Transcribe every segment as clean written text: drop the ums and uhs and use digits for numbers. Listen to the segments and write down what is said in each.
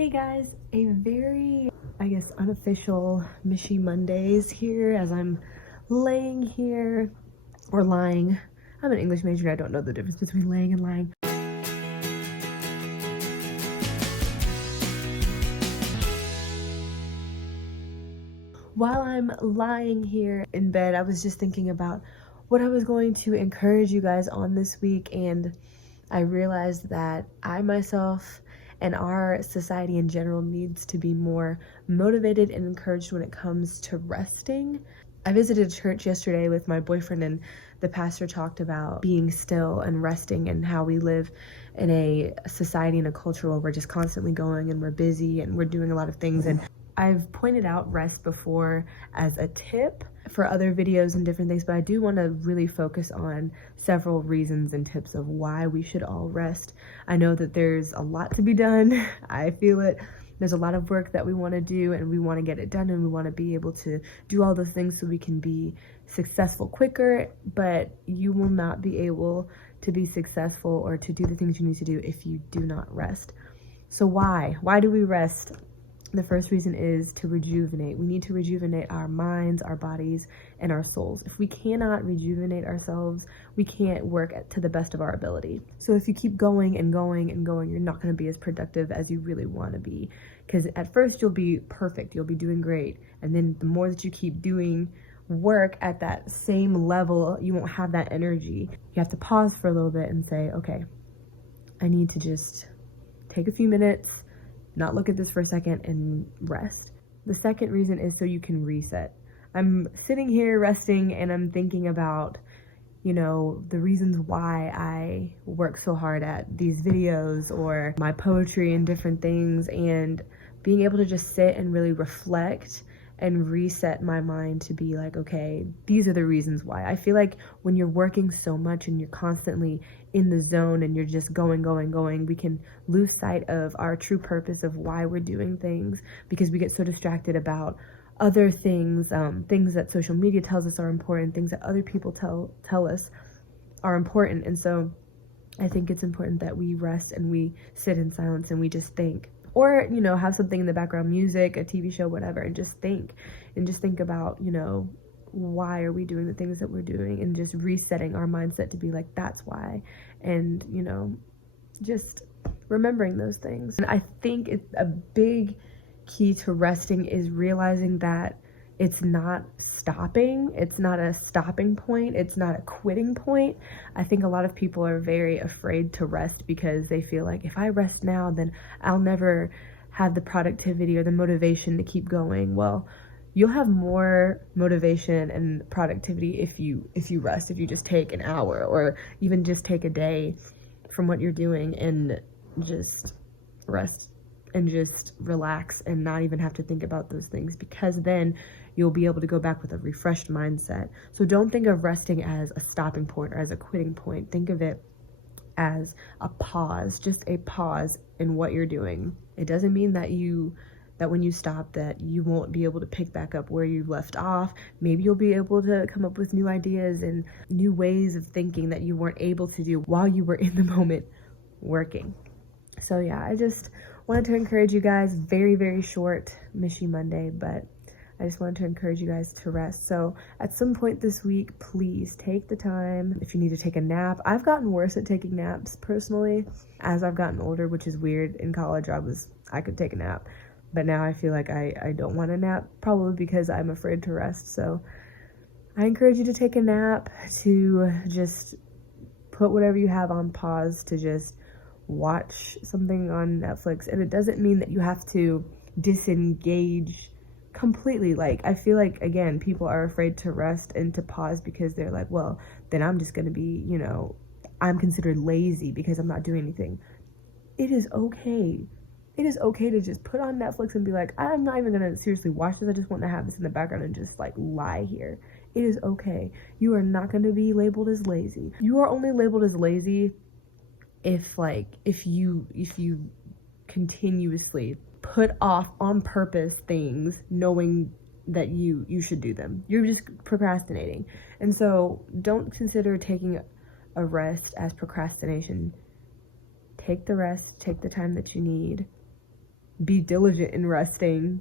Hey guys, a very, unofficial Mishy Mondays here as I'm laying here, or lying. I'm an English major and I don't know the difference between laying and lying. While I'm lying here in bed, I was just thinking about what I was going to encourage you guys on this week, and I realized that I myself and our society in general needs to be more motivated and encouraged when it comes to resting. I visited a church yesterday with my boyfriend, and the pastor talked about being still and resting and how we live in a society and a culture where we're just constantly going and we're busy and we're doing a lot of things. And I've pointed out rest before as a tip for other videos and different things, but I do want to really focus on several reasons and tips of why we should all rest. I know that there's a lot to be done. I feel it. There's a lot of work that we want to do and we want to get it done and we want to be able to do all those things so we can be successful quicker, but you will not be able to be successful or to do the things you need to do if you do not rest. So why? Why do we rest? The first reason is to rejuvenate. We need to rejuvenate our minds, our bodies, and our souls. If we cannot rejuvenate ourselves, we can't work to the best of our ability. So if you keep going and going and going, you're not going to be as productive as you really want to be. Because at first you'll be perfect, you'll be doing great. And then the more that you keep doing work at that same level, you won't have that energy. You have to pause for a little bit and say, okay, I need to just take a few minutes, not look at this for a second, and rest. The second reason is so you can reset. I'm sitting here resting and I'm thinking about, the reasons why I work so hard at these videos or my poetry and different things, and being able to just sit and really reflect and reset my mind to be like, okay, these are the reasons why. I feel like when you're working so much and you're constantly in the zone and you're just going, we can lose sight of our true purpose of why we're doing things, because we get so distracted about other things, things that social media tells us are important, things that other people tell us are important. And so I think it's important that we rest and we sit in silence and we just think. Or, have something in the background, music, a TV show, whatever, and just think about, why are we doing the things that we're doing, and just resetting our mindset to be like, that's why. And, just remembering those things. And I think it's a big key to resting is realizing that it's not stopping. It's not a stopping point. It's not a quitting point. I think a lot of people are very afraid to rest because they feel like if I rest now, then I'll never have the productivity or the motivation to keep going. Well, you'll have more motivation and productivity if you rest, if you just take an hour or even just take a day from what you're doing and just rest and just relax and not even have to think about those things, because then you'll be able to go back with a refreshed mindset. So don't think of resting as a stopping point or as a quitting point. Think of it as a pause, just a pause in what you're doing. It doesn't mean that when you stop that you won't be able to pick back up where you left off. Maybe you'll be able to come up with new ideas and new ways of thinking that you weren't able to do while you were in the moment working. So yeah, I just wanted to encourage you guys. Very, very short Mishy Monday, but I just wanted to encourage you guys to rest. So at some point this week, please take the time. If you need to take a nap, I've gotten worse at taking naps personally as I've gotten older, which is weird. In college, I could take a nap, but now I feel like I don't want a nap, probably because I'm afraid to rest. So I encourage you to take a nap, to just put whatever you have on pause, to just watch something on Netflix. And it doesn't mean that you have to disengage completely. Like, I feel like, again, people are afraid to rest and to pause because they're like, well, then I'm just gonna be, I'm considered lazy because I'm not doing anything. It is okay. It is okay to just put on Netflix and be like, I'm not even gonna seriously watch this. I just want to have this in the background and just like lie here. It is okay. You are not going to be labeled as lazy. You are only labeled as lazy if you continuously put off on purpose things knowing that you should do them. You're just procrastinating. And so don't consider taking a rest as procrastination. Take the rest, take the time that you need, be diligent in resting,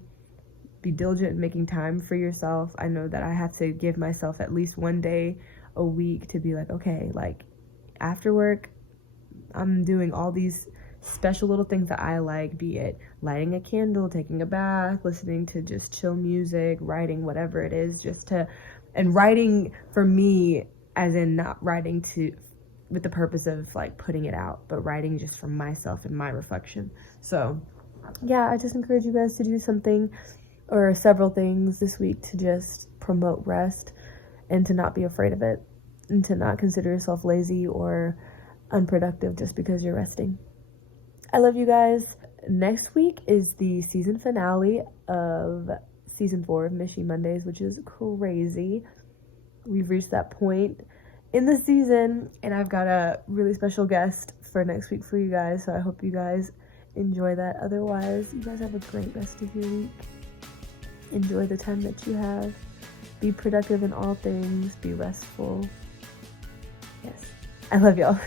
be diligent in making time for yourself. I know that I have to give myself at least one day a week to be like, okay, like after work, I'm doing all these special little things that I like, be it lighting a candle, taking a bath, listening to just chill music, writing, whatever it is, and writing for me, as in not writing with the purpose of like putting it out, but writing just for myself and my reflection. So yeah, I just encourage you guys to do something or several things this week to just promote rest and to not be afraid of it and to not consider yourself lazy or unproductive just because you're resting. I love you guys. Next week is the season finale of season 4 of Mishy Mondays, which is crazy. We've reached that point in the season, and I've got a really special guest for next week for you guys, so I hope you guys enjoy that. Otherwise, you guys have a great rest of your week. Enjoy the time that you have. Be productive in all things. Be restful. Yes. I love y'all.